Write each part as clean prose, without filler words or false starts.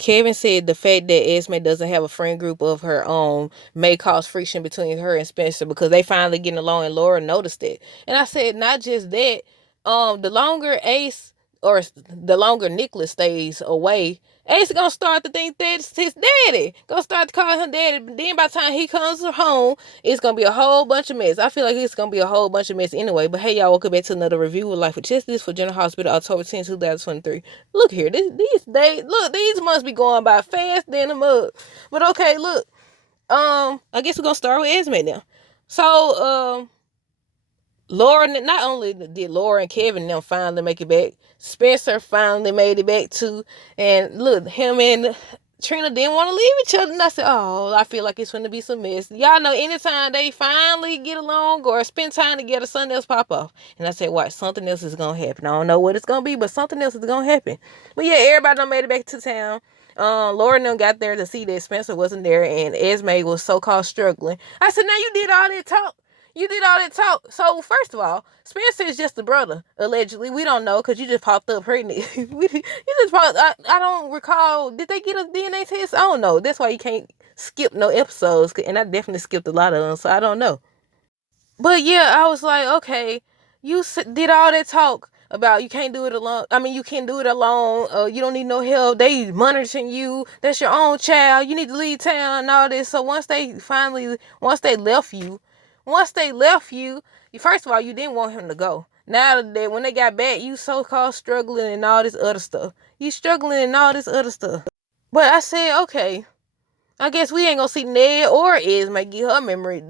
Kevin said the fact that Esme doesn't have a friend group of her own may cause friction between her and Spencer because they finally getting along, and Laura noticed it. And I said, not just that, the longer Ace or the longer Nicholas stays away, Ace gonna start to think that it's his daddy. Gonna start to call him daddy. But then by the time he comes home, it's gonna be a whole bunch of mess. I feel like it's gonna be a whole bunch of mess anyway. But hey, y'all, welcome back to another review of Life with Justice for General Hospital, October 10th, 2023. Look here, these days, look, these months be going by fast than a mug. But okay, look, I guess we're gonna start with Esme now. So, Laura, not only did Laura and Kevin them finally make it back, Spencer finally made it back too. And look, him and Trina didn't want to leave each other. And I said, oh, I feel like it's going to be some mess. Y'all know anytime they finally get along or spend time together, something else pop off. And I said, watch, something else is going to happen. I don't know what it's going to be, but something else is going to happen. But yeah, everybody done made it back to town. Laura and them got there to see that Spencer wasn't there and Esme was so-called struggling. I said, now you did all that talk. You did all that talk. So, first of all, Spencer is just a brother, allegedly. We don't know because you just popped up pregnant. You just popped. I don't recall. Did they get a DNA test? I don't know. That's why you can't skip no episodes. And I definitely skipped a lot of them, so I don't know. But yeah, I was like, okay, you did all that talk about you can't do it alone. I mean, you can't do it alone. You don't need no help. They monitoring you. That's your own child. You need to leave town and all this. So once they left you, first of all, you didn't want him to go. Now that when they got back, you so-called struggling and all this other stuff. You struggling and all this other stuff. But I said, okay, I guess we ain't gonna see Ned or Esme get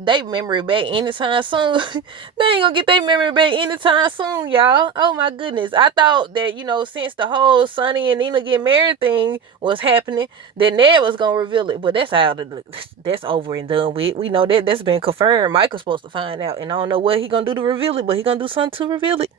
their memory back anytime soon. They ain't gonna get their memory back anytime soon, y'all. Oh my goodness. I thought that, since the whole Sonny and Nina get married thing was happening, that Ned was gonna reveal it. But that's over and done with. We know that's been confirmed. Michael's supposed to find out. And I don't know what he gonna do to reveal it, but he gonna do something to reveal it.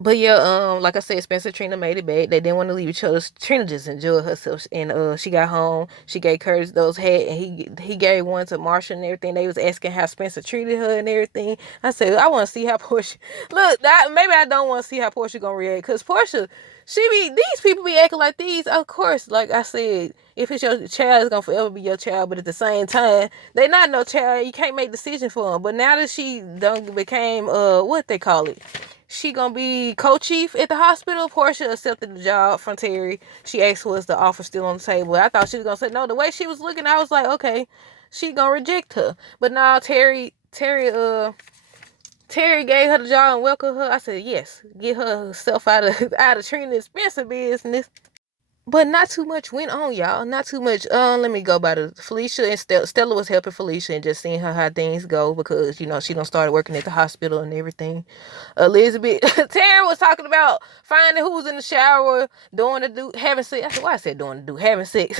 But yeah, like I said, Spencer and Trina made it back. They didn't want to leave each other. Trina just enjoyed herself, and she got home. She gave Curtis those hats, and he gave one to Marsha and everything. They was asking how Spencer treated her and everything. I said, I want to see how Portia. Look, maybe I don't want to see how Portia gonna react, cause Portia, these people be acting like these. Of course, like I said, if it's your child, it's gonna forever be your child. But at the same time, they not no child. You can't make decisions for them. But now that she done became what they call it. She gonna be co-chief at the hospital. Portia accepted the job from Terry. She asked was the offer still on the table. I thought she was gonna say no. The way she was looking, I was like, okay, she gonna reject her. But now Terry gave her the job and welcomed her. I said yes, get herself out of Trina and Spencer business. But not too much went on, y'all. Not too much. Let me go by the Felicia and Stella was helping Felicia and just seeing her how things go because she done started working at the hospital and everything. Elizabeth, Tara was talking about finding who was in the shower having sex. I said, why I said having sex.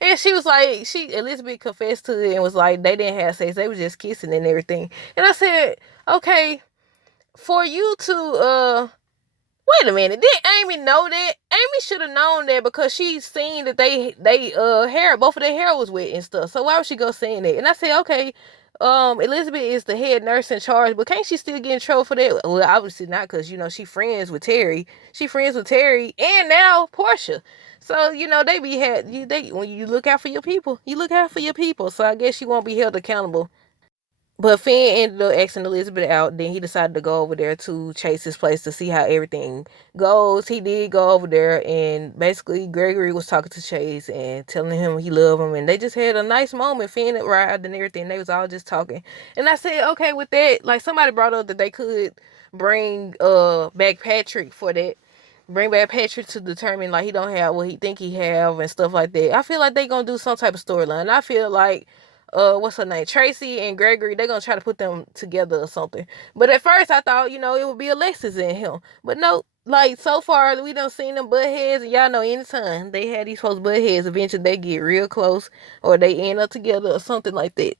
And she was like, Elizabeth confessed to it and was like, they didn't have sex, they were just kissing and everything. And I said, okay, for you to wait a minute, did Amy know that? Amy should have known that because she seen that both of their hair was wet and stuff. So why would she go saying that? And I said, okay, Elizabeth is the head nurse in charge, but can't she still get in trouble for that? Well, obviously not, because she friends with Terry. She friends with Terry and now Portia. So when you look out for your people, you look out for your people. So I guess she won't be held accountable. But Finn ended up asking Elizabeth out. Then he decided to go over there to Chase's place to see how everything goes. He did go over there, and basically Gregory was talking to Chase and telling him he loved him, and they just had a nice moment. Finn arrived and everything. They was all just talking, and I said, okay, with that, like somebody brought up that they could bring back Patrick for that. Bring back Patrick to determine like he don't have what he think he have and stuff like that. I feel like they gonna do some type of storyline. I feel like what's her name? Tracy and Gregory, they're gonna try to put them together or something. But at first I thought, it would be Alexis and him. But no, like so far we done seen them butt heads, and y'all know anytime they had these folks butt heads, eventually they get real close or they end up together or something like that.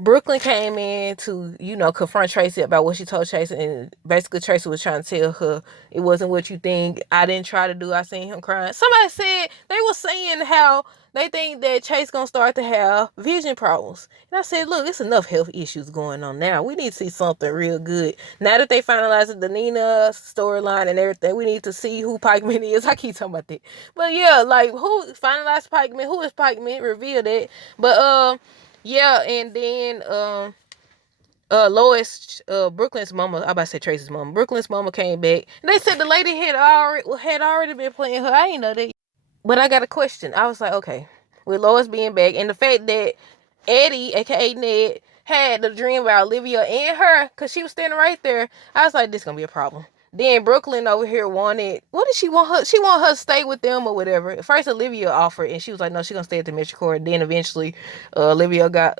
Brooklyn came in to, confront Tracy about what she told Tracy, and basically Tracy was trying to tell her it wasn't what you think. I didn't try to do. I seen him crying. Somebody said they were saying how they think that Chase gonna start to have vision problems, and I said, look, it's enough health issues going on now. We need to see something real good now that they finalized the Nina storyline and everything. We need to see who Pikeman is. I keep talking about that, but yeah, like who finalized Pikeman? Who is Pikeman? Revealed it, but yeah, and then Lois, Brooklyn's mama, I about to say Tracy's mama. Brooklyn's mama came back, and they said the lady had already been playing her. I ain't know that, but I got a question. I was like, okay, with Lois being back, and the fact that Eddie, aka Ned, had the dream about Olivia and her, cause she was standing right there. I was like, this gonna be a problem. Then Brooklyn over here wanted, what did she want her? She want her to stay with them or whatever. First Olivia offered, and she was like, no, she gonna stay at the Metro Court. Then eventually, Olivia got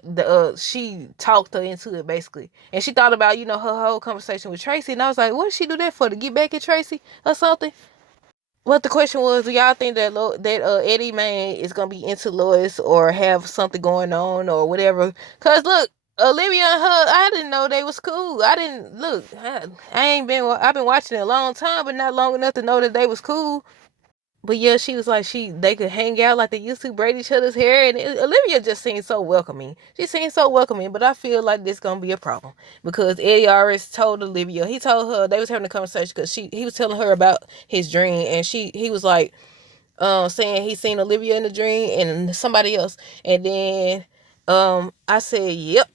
she talked her into it basically, and she thought about her whole conversation with Tracy, and I was like, what did she do that for? To get back at Tracy or something? What the question was, do y'all think that Eddie man is gonna be into Lois or have something going on or whatever? Cause look, Olivia and her, I didn't know they was cool. I didn't look. I've been watching it a long time, but not long enough to know that they was cool. But yeah, she was like they could hang out like they used to, braid each other's hair, and Olivia just seemed so welcoming. She seemed so welcoming, but I feel like this gonna be a problem because Eddie already told Olivia. He told her they was having a conversation because he was telling her about his dream, and he was like, saying he seen Olivia in the dream and somebody else. And then I said, yep.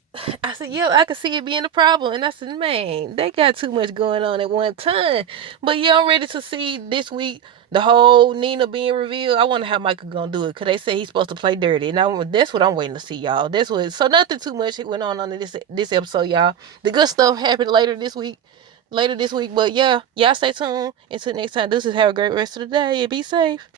I said, yep, I could see it being a problem. And I said, man, they got too much going on at one time. But yeah, I'm ready to see this week the whole Nina being revealed. I wonder how Michael gonna do it, because they say he's supposed to play dirty. And that's what I'm waiting to see, y'all. So nothing too much went on this episode, y'all. The good stuff happened later this week. But yeah, y'all stay tuned. Until next time, this is have a great rest of the day and be safe.